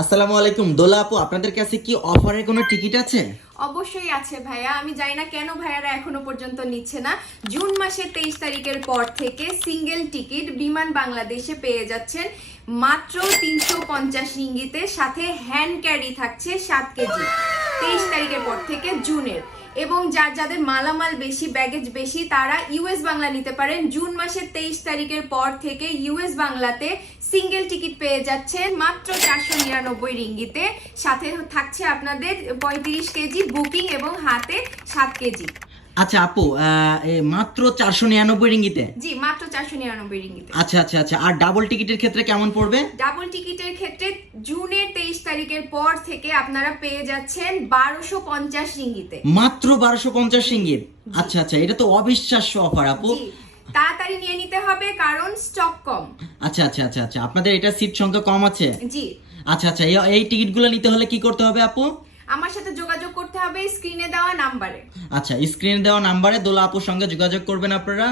আসসালামু আলাইকুম। দোলা আপু, আপনাদের কাছে কি অফারের কোনো টিকিট আছে? অবশ্যই আছে ভাইয়া। আমি জানি না কেন ভাইয়ারা এখনো পর্যন্ত নিচ্ছে না। জুন মাসের 23 তারিখের পর থেকে সিঙ্গেল টিকিট বিমান বাংলাদেশে পেয়ে যাচ্ছেন মাত্র 350 রিঙ্গিতে, সাথে হ্যান্ড ক্যারি থাকছে 7 কেজি 23 তারিখের পর থেকে জুনের। এবং যাদের মালামাল বেশি, ব্যাগেজ বেশি, তারা ইউএস বাংলা নিতে পারেন। জুন মাসের 23 তারিখের পর থেকে ইউএস বাংলাতে সিঙ্গেল টিকিট পেয়ে যাচ্ছেন মাত্র 499 রিঙ্গিতে, সাথে থাকছে আপনাদের 35 কেজি বুকিং এবং হাতে 7 কেজি। আচ্ছা আপু, মাত্র 499 রিঙ্গিতে? জি, মাত্র 499 রিঙ্গিতে। আচ্ছা আচ্ছা আচ্ছা। আর ডাবল টিকিটের ক্ষেত্রে কেমন পড়বে? ডাবল টিকিটের ক্ষেত্রে জুনের 23 তারিখের পর থেকে আপনারা পেয়ে যাচ্ছেন 1250 রিঙ্গিতে। মাত্র 1250 রিঙ্গিত? আচ্ছা আচ্ছা, এটা তো অবিশ্বাস্য অফার আপু। জি, তাড়াতাড়ি নিয়ে নিতে হবে কারণ স্টক কম। আচ্ছা আচ্ছা আচ্ছা আচ্ছা, আপনাদের এটা সিট সংখ্যা কম আছে? জি। আচ্ছা আচ্ছা, এই টিকিটগুলো নিতে হলে কি করতে হবে আপু? আমার সাথে যোগাযোগ করতে হবে স্ক্রিনে দেওয়া নাম্বারে। আচ্ছা, স্ক্রিনে দেওয়া নাম্বারে দোলা আপুর সঙ্গে যোগাযোগ করবেন। আপনারা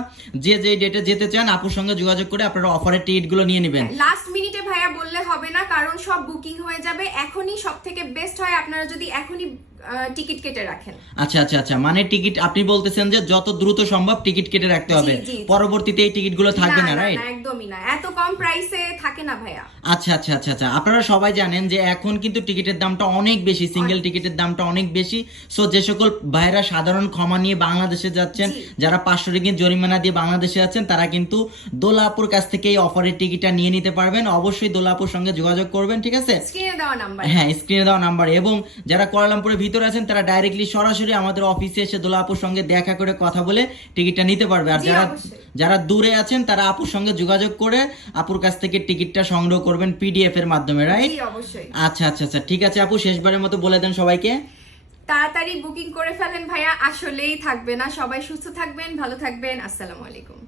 যে ডেটে যেতে চান আপুর সঙ্গে যোগাযোগ করে আপনারা অফারের টিকিটগুলো নিয়ে নেবেন। লাস্ট মিনিটে ভাইয়া বললে হবে না, কারণ সব বুকিং হয়ে যাবে। এখনই সব থেকে বেস্ট হয় আপনারা যদি এখনই টিকিট কেটে রাখেন। আচ্ছা আচ্ছা আচ্ছা, মানে টিকিট আপনি বলতেছেন যে যত দ্রুত সম্ভব টিকিট কেটে রাখতে হবে, জি, জি। পরবর্তীতে এই টিকিটগুলো থাকবে না, রাইট? একদমই না, এত কম প্রাইসে থাকে না ভাইয়া। আচ্ছা আচ্ছা আচ্ছা আচ্ছা, আপনারা সবাই জানেন যে এখন কিন্তু টিকিটের দামটা অনেক বেশি, সিঙ্গেল টিকিটের দামটা অনেক বেশি। সো যে সকল ভাইরা সাধারণ ক্ষমা নিয়ে বাংলাদেশে যাচ্ছেন, জি। যারা 500 রিঙ্গিত জরিমানা দিয়ে বাংলাদেশে আছেন, তারা কিন্তু দোলা আপুর কাছ থেকে এই অফারের টিকিটটা নিয়ে নিতে পারবেন। অবশ্যই দোলা আপুর সঙ্গে যোগাযোগ করবেন, ঠিক আছে? স্ক্রিনে দেওয়া নাম্বার। হ্যাঁ, স্ক্রিনে দেওয়া নাম্বারে। এবং যারা কুয়ালালামপুরের ভিতরে আছেন তারা ডাইরেক্টলি সরাসরি আমাদের অফিসে এসে দোলা আপুর সঙ্গে দেখা করে কথা বলে টিকিটটা নিতে পারবে। আর জি, যারা অবশ্যই। যারা দূরে আছেন তারা আপুর সঙ্গে যোগাযোগ করে আপুর কাছ থেকে টিকিটটা সংগ্রহ করবেন পিডিএফ এর মাধ্যমে, রাইট? জি, অবশ্যই। আচ্ছা আচ্ছা আচ্ছা, ঠিক আছে আপু, শেষবারের মতো বলে দেন সবাইকে। তাড়াতাড়ি বুকিং করে ফেলেন ভাইয়া, আসলেই থাকবে না। সবাই সুস্থ থাকবেন, ভালো থাকবেন। আসসালামু আলাইকুম।